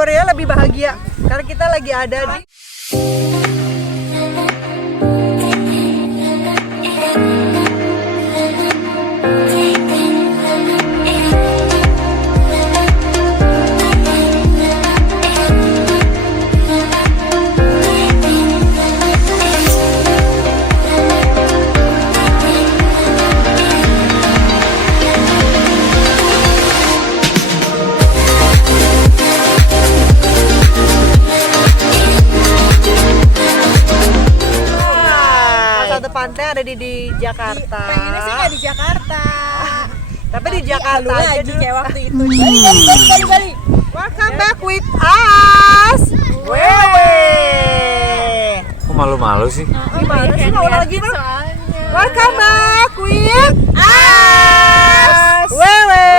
euforia lebih bahagia karena kita lagi ada di pantai ada di Jakarta. Pengennya sih nggak di Jakarta. Tapi di Jakarta aja lagi dulu. kayak waktu itu. Balik. Welcome back with us. Wewe. Kok malu-malu sih? Gimana sih mau lagi bang? Soalnya. Welcome back with us. Wewe.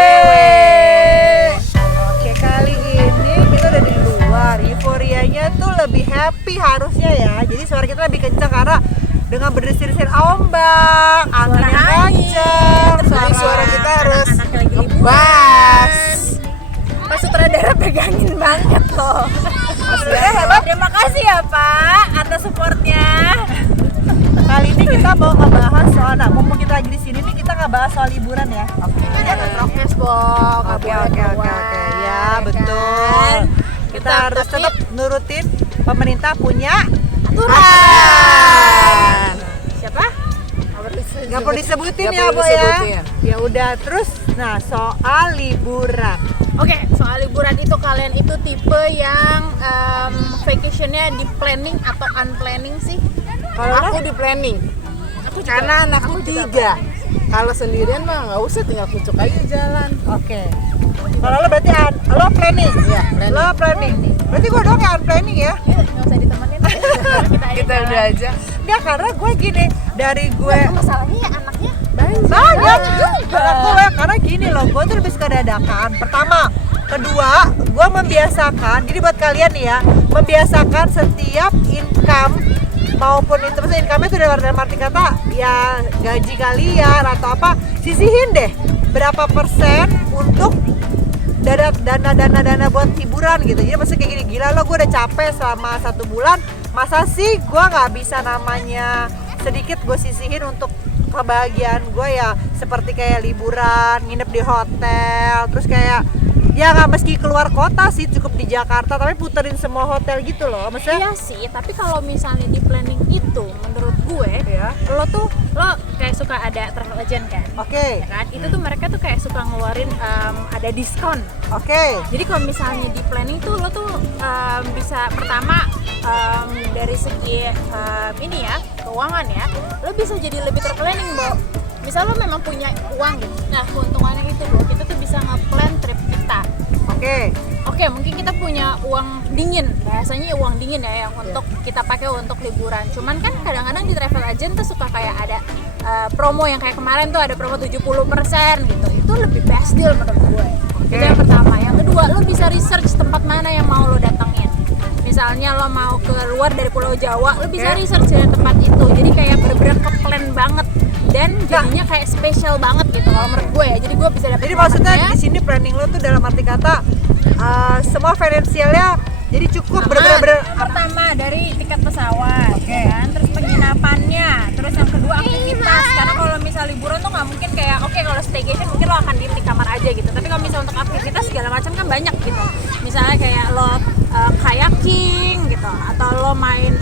Oke, kali ini kita udah di luar. Euforianya tuh lebih happy harusnya ya. Jadi suara kita lebih kencang karena dengan berdesir-desir ombak, anginnya kencang, suara kita harus ngebas. Pak sutradara pegangin banget loh. Terima kasih ya Pak atas supportnya. Kali ini kita mau ngebahas soal, mumpung kita lagi di sini nih kita ngebahas soal liburan ya. Jangan prokes Bok. Oke. Ya betul. Kita harus tetap nurutin pemerintah punya aturan. Siapa? Gak perlu disebutin ya, Bo ya. Ya udah, terus soal liburan. Oke, soal liburan itu kalian itu tipe yang vacationnya di planning atau unplanning sih? Kalau Aku di planning. Karena anakku 3. Kalau sendirian mah nggak usah, tinggal kucuk aja jalan. Oke. Kalau lo berarti lo planning. Iya, planning. Lo planning. Berarti gue doang yang unplanning ya. Nggak usah ditemenin. Kita udah aja. Nggak, karena gue gini, dari gue Masalahnya ya anaknya banyak karena gini loh, gue tuh lebih suka dadakan. Pertama, kedua, gue membiasakan. Jadi buat kalian nih ya, membiasakan setiap income maupun itu, maksudnya income itu dalam arti kata ya gaji kalian atau apa, sisihin deh berapa persen untuk dana buat hiburan gitu. Jadi maksudnya kayak gini, gila lo gue udah capek selama 1 bulan, masa sih gue nggak bisa namanya sedikit gue sisihin untuk kebahagiaan gue ya, seperti kayak liburan, nginep di hotel, terus kayak ya nggak meski keluar kota sih, cukup di Jakarta tapi puterin semua hotel gitu loh maksudnya. Iya sih, tapi kalau misalnya di planning itu menurut gue Ya. lo kayak suka ada travel agent kan? Oke. Ya kan? Itu tuh mereka tuh kayak suka ngeluarin ada diskon. Oke. Jadi kalau misalnya di planning tuh lo tuh bisa pertama dari segi ini ya, keuangan ya, lo bisa jadi lebih terplanning, Bo. Misal lo memang punya uang gitu. Nah, keuntungannya itu, Bo, kita tuh bisa nge-plan trip kita. Oke, mungkin kita punya uang dingin, bahasanya uang dingin ya, yang untuk kita pakai untuk liburan. Cuman kan kadang-kadang di travel agent tuh suka kayak ada promo yang kayak kemarin tuh ada promo 70% gitu. Itu lebih best deal menurut gue. Itu yang pertama. Yang kedua, lo bisa research tempat mana yang mau lo datangin. Misalnya lo mau keluar dari Pulau Jawa, lo bisa research dari tempat itu. Jadi kayak bener-bener ke-plan banget dan jadinya kayak spesial banget gitu kalau menurut gue ya. Jadi gue bisa dapet. Jadi maksudnya di sini planning lo tuh dalam arti kata semua finansialnya jadi cukup bener-bener. Pertama dari tiket pesawat, kan? Terus penginapannya, terus yang kedua aktivitas. Karena kalau misal liburan tuh nggak mungkin kayak kalau staycation mungkin lo akan diem di kamar aja gitu. Tapi kalau misal untuk aktivitas segala macam kan banyak gitu. Misalnya kayak lo kayaking gitu, atau lo main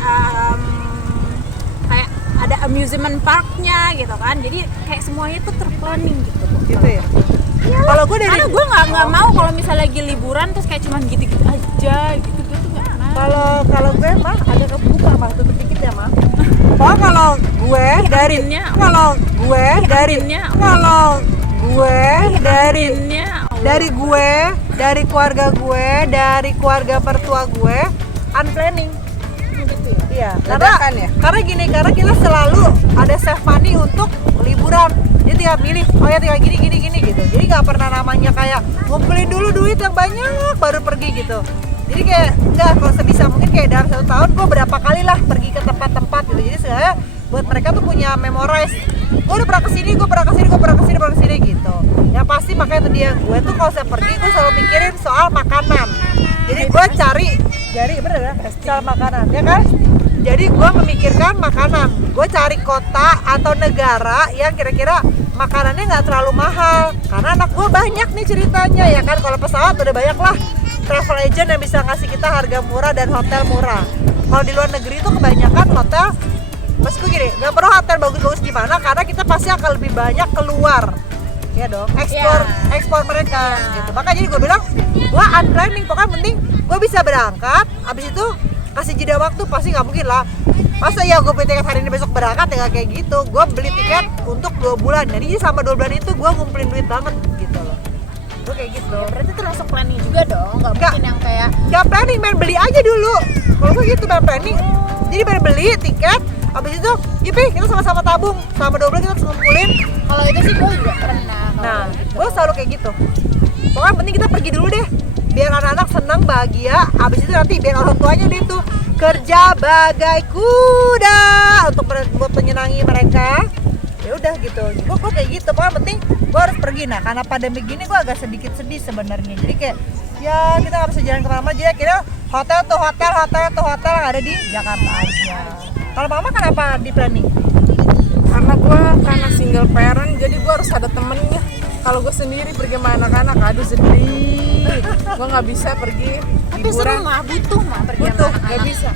kayak ada amusement parknya gitu kan. Jadi kayak semuanya tuh terplanning gitu. Gitu ya. Kalau gue dari Karena gue nggak mau kalau misalnya lagi liburan terus kayak cuman gitu-gitu aja gitu, gue tuh nggak mau. kalau gue mah ada kebuka mah, tutup dikit ya mah. Kalau gue dari Anginnya. kalau gue dari Anginnya. kalau gue dari Anginnya, Allah. dari keluarga gue, dari keluarga mertua gue unplanning. Gitu ya. Iya, Dadakan ya? karena gini, karena kita selalu ada save money untuk liburan. Jadi tinggal milih, oh ya tinggal gini gitu. Jadi nggak pernah namanya kayak ngumpulin dulu duit yang banyak baru pergi gitu. Jadi kayak nggak, kalau sebisa mungkin kayak dalam 1 tahun gue berapa kali lah pergi ke tempat-tempat gitu. Jadi sebenarnya buat mereka tuh punya memorize gue udah pernah kesini gitu. Yang pasti makanya itu dia, gue tuh kalau saya pergi gue selalu mikirin soal makanan. Jadi gue cari bener ya soal makanan ya kan. Jadi gue memikirkan makanan, gue cari kota atau negara yang kira-kira makanannya nggak terlalu mahal. Karena anak gue banyak nih ceritanya ya kan. Kalau pesawat udah banyak lah travel agent yang bisa ngasih kita harga murah dan hotel murah. Kalau di luar negeri itu kebanyakan hotel, maksudku gini, nggak perlu hotel bagus-bagus gimana, karena kita pasti akan lebih banyak keluar, ya dong, ekspor mereka, gitu. Makanya jadi gue bilang, gue unplanning, pokoknya penting gue bisa berangkat, abis itu kasih jeda waktu, pasti nggak mungkin lah. Masa ya gue beli tiket hari ini besok berangkat ya kayak gitu. Gue beli tiket untuk 2 bulan, jadi selama 2 bulan itu gue ngumpulin duit banget, gitu loh. Gue kayak gitu. Ya, berarti termasuk planning juga dong, nggak mungkin yang kayak nggak planning, main beli aja dulu. Kalau gue gitu main planning, jadi main beli tiket, abis itu, yipi kita sama-sama tabung, selama 2 bulan kita harus ngumpulin. kalau itu sih gue juga pernah. Nah, gue selalu kayak gitu. Pokoknya penting kita pergi dulu deh, biar anak-anak senang, bahagia. Abis itu nanti biar orang tuanya deh tuh kerja bagai kuda untuk buat menyenangi mereka. Ya udah gitu, gue kayak gitu. Pokoknya penting gue harus pergi. Nah, karena pandemi gini gue agak sedikit sedih sebenarnya. Jadi kayak ya kita nggak bisa jalan kemana-mana, jadi akhirnya hotel yang ada di Jakarta aja. Kalau mama kenapa di planning? Karena single parent, jadi gue harus ada temennya. Kalau gue sendiri pergi sama anak-anak, aduh sedih. Gue nggak bisa pergi Tapi seru liburan. mah, butuh mah pergi sama Butuh, nggak anak-anak. bisa.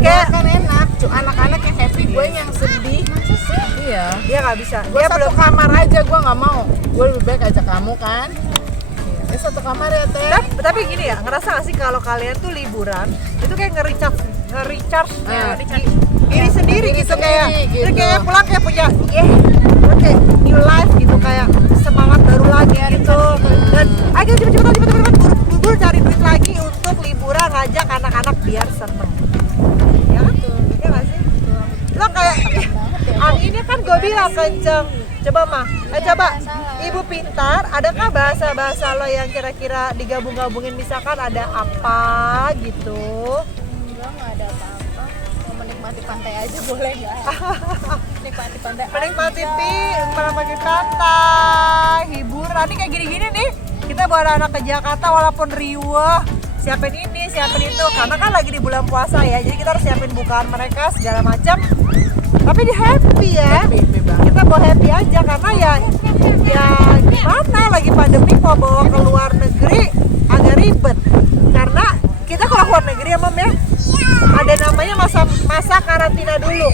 Kayak- Kayak kan enak, anak-anak yang happy, gue yang sedih. Masa sih? Iya. Dia nggak bisa. Gue Dia satu belum. kamar aja, gue nggak mau. Gue lebih baik ajak kamu kan. Ya satu kamar ya teh. Tapi gini ya, ngerasa gak sih kalau kalian tuh liburan itu kayak nge-recharge diri sendiri diri gitu, sendiri kayak gitu. terus kayak pulang kayak punya kayak new life gitu, kayak semangat baru lagi gitu. Dan ayo cepet buru-buru cari duit lagi untuk liburan, ngajak anak-anak biar seneng. Ya kan? Ya nggak sih? Lo kayak anginnya kan gue bilang kenceng. Coba mah, coba Ibu Pintar, adakah bahasa-bahasa lo yang kira-kira digabung-gabungin, misalkan ada apa gitu? Enggak ada apa-apa. Mau menikmati pantai aja boleh nggak? Nikmati pantai. Menikmati aja. pantai, hiburan nih kayak gini-gini nih. Kita bawa anak ke Jakarta walaupun riuh, siapin ini, siapin itu, karena kan lagi di bulan puasa ya. Jadi kita harus siapin bukaan mereka segala macam. Tapi di happy ya. Happy banget. Kita bawa happy aja karena ya gimana lagi pandemi, mau bawa ke luar negeri agak ribet. Karena kita kalau keluar negeri ya Mam ya, ada namanya masa karantina dulu.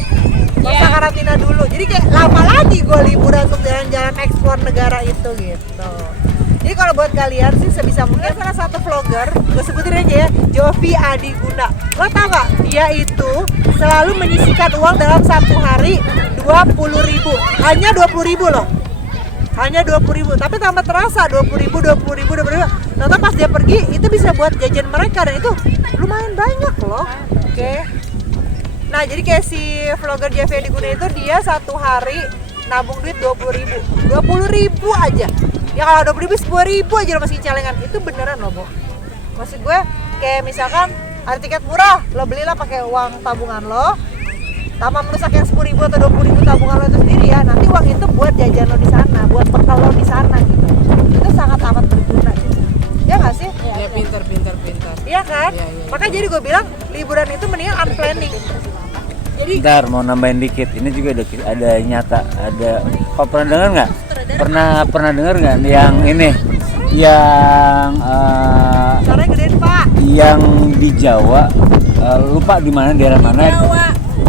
Masa karantina dulu. Jadi kayak lama lagi gue liburan untuk jalan-jalan eksplor negara itu gitu. Jadi kalau buat kalian sih sebisa mungkin, salah satu vlogger, gue sebutin aja ya, Jovi Adiguna. Lo tau gak? Dia itu selalu menyisihkan uang dalam satu hari 20.000. Hanya 20.000 loh. Hanya 20.000. Tapi tambah terasa 20.000. Nonton pas dia pergi itu bisa buat jajan mereka, dan itu lumayan banyak loh. Oke. Nah jadi kayak si vlogger Jovi Adiguna itu, dia satu hari nabung duit 20.000 aja. Ya kalau 20.000, 10.000 aja lo masih celengan. Itu beneran loh, Bo. Maksud gue kayak misalkan ada tiket murah, lo belilah pakai uang tabungan lo. Tanpa merusak yang 10.000 atau 20.000 tabungan lo itu sendiri ya. Nanti uang itu buat jajan lo di sana, buat bekal lo di sana gitu. Itu sangat amat berguna gitu. Ya nggak sih? Ya pintar. Iya kan? Iya. Makanya jadi gue bilang liburan itu mendingan unplanning. Jadi Bentar, mau nambahin dikit. Ini juga ada nyata, ada. Kau pernah dengar nggak? Pernah dengar nggak yang ini? Yang suaranya gedein Pak. yang di Jawa, lupa di mana, daerah mana?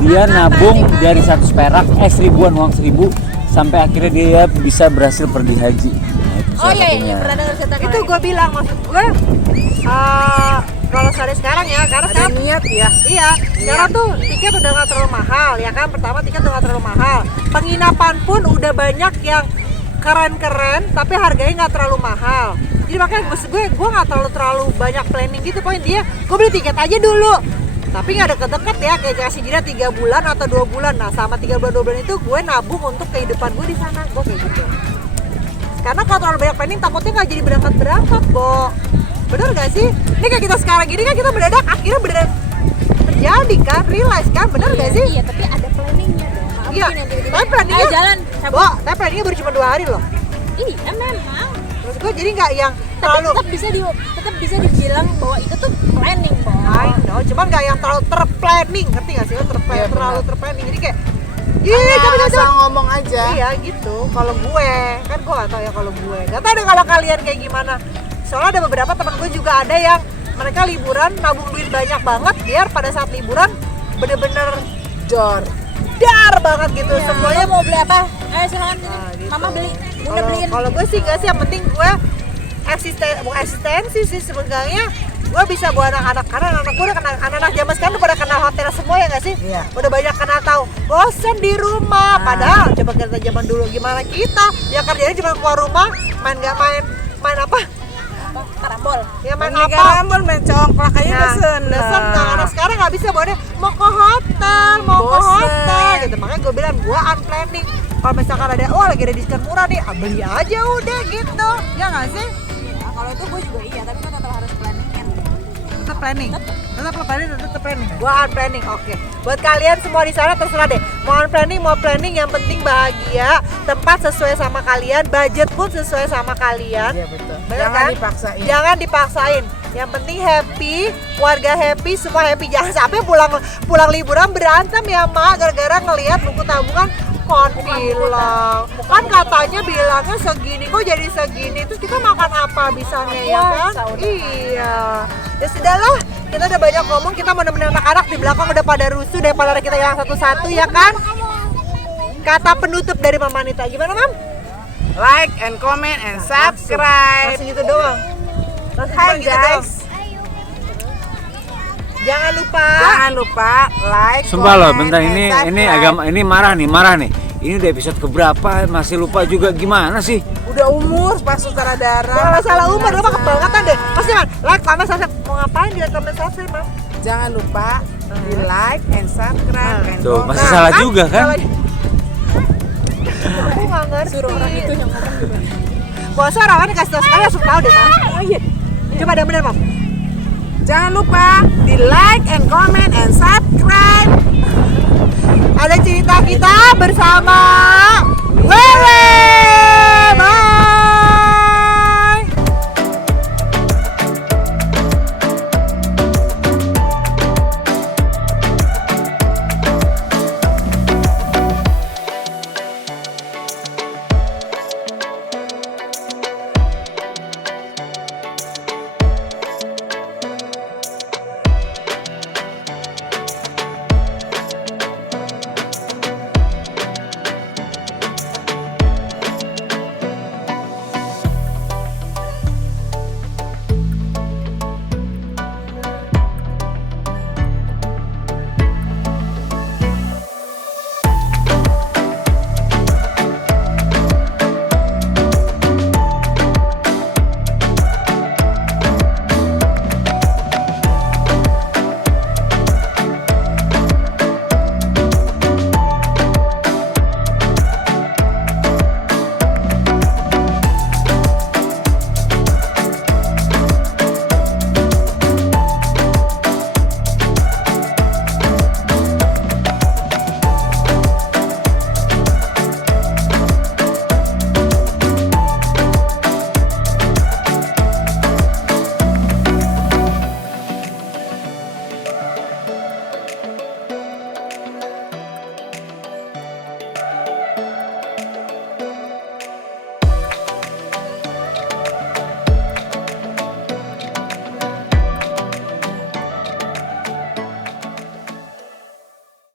Dia nabung dari 100 perak, 1.000-an, uang 1.000, sampai akhirnya dia bisa berhasil pergi haji. Nah, itu salah satunya. Pernah dengar cerita Itu gue bilang, maksud gue kalau sekarang ya, karena Ada sekarang niat ya. iya, sekarang tuh tiket udah gak terlalu mahal ya kan. Pertama tiket udah gak terlalu mahal, penginapan pun udah banyak yang keren-keren tapi harganya gak terlalu mahal. Jadi makanya maksud gue gak terlalu banyak planning gitu. Poin dia, gue beli tiket aja dulu, tapi gak deket-deket ya, kayak kasih jeda 3 bulan atau 2 bulan. Nah sama 3 bulan 2 bulan itu gue nabung untuk kehidupan gue di sana. Gue kayak gitu. Karena kalau terlalu banyak planning takutnya gak jadi berangkat, Bo. Bener gak sih? Ini kayak kita sekarang gini kan, kita mendadak akhirnya beneran terjadi kan, realize kan, bener gak sih? Iya, tapi ada planningnya dong. bahagia. Tapi planningnya, Ayo jalan, cabut. Bo, tapi planningnya baru cuma 2 hari loh. Iya memang. Terus gue jadi nggak yang Tapi terlalu tetap bisa dibilang bahwa itu tuh planning, Bo. I know, cuman nggak yang terlalu terplanning, ngerti nggak sih lo? Iya, Terlalu benar. terplanning, jadi kayak cepet asal ngomong aja. iya gitu. Kalau gue kan gue nggak tahu ya kalau gue nggak tahu deh kalau kalian kayak gimana. Soalnya ada beberapa teman gue juga ada yang mereka liburan nabung duit banyak banget biar pada saat liburan bener-bener Jor. dar banget gitu semuanya. Lo mau beli apa? Ayo silakan sini. Nah, gitu. Mama beli, Bunda Kalau beliin. kalau gue sih nggak sih, yang penting gue bukan eksistensi sih sebenarnya. Gue bisa buat anak-anak karena anak gue udah kenal, anak-anak zaman sekarang udah pada kenal hotel semua ya nggak sih? Iya. Udah banyak kenal tahu bosen di rumah. Padahal coba kita zaman dulu gimana kita ya kerjanya cuma keluar rumah main apa? Karambol. Ya main Main apa? karambol, main congklak aja udah seneng. udah seneng. Anak sekarang nggak bisa bawa mau ke hotel, mau ke Bosen. hotel gitu. Makanya gue bilang gue unplanning. Kalau misalkan ada, lagi ada diskon murah nih, beli aja udah gitu. Ya nggak sih? Nah, kalau itu gue juga iya, tapi gue tetap harus planning kan. Tetap planning. Tetap planning. Gua unplanning. Oke. Buat kalian semua di sana terserah deh. Mau planning, yang penting bahagia, tempat sesuai sama kalian, budget pun sesuai sama kalian. Iya betul. Bener Jangan kan? dipaksain. Jangan dipaksain. Yang penting happy, warga happy, semua happy. Jangan sampai pulang liburan berantem ya, Mak, gara-gara ngelihat buku tabungan kon bilang. Kan katanya bilangnya segini, kok jadi segini? Terus kita makan apa bisanya ya kan? Puasa udah. Iya. Ya sudahlah, kita udah banyak ngomong, kita mau nemenin anak-anak di belakang udah pada rusuh daripada kita hilang satu-satu ya kan? Kata penutup dari Mama Anita, gimana Mam? Like and comment and subscribe. Langsung gitu doang. Langsung Hai cuma gitu doang. guys. Jangan lupa. Jangan lupa like. Sumpah loh, comment, bentar and ini subscribe. agak ini marah nih. Ini udah episode keberapa masih lupa juga gimana sih? Udah umur pas sutradara. Kalau masalah umur, lu mah kebangetan deh. Pasti man, like, comment, subscribe. Mau ngapain di like, comment, subscribe, Mam? Jangan lupa di like and subscribe. and Tuh, comment. masih salah juga kan? Aku nggak ngerti. Suruh orang itu yang ngomong juga. Bosnya orang kan kasih tau sekali langsung tahu deh, Mam. Oh iya. Coba ada bener, Mam. Jangan lupa di like and comment and subscribe. Ada cerita kita bersama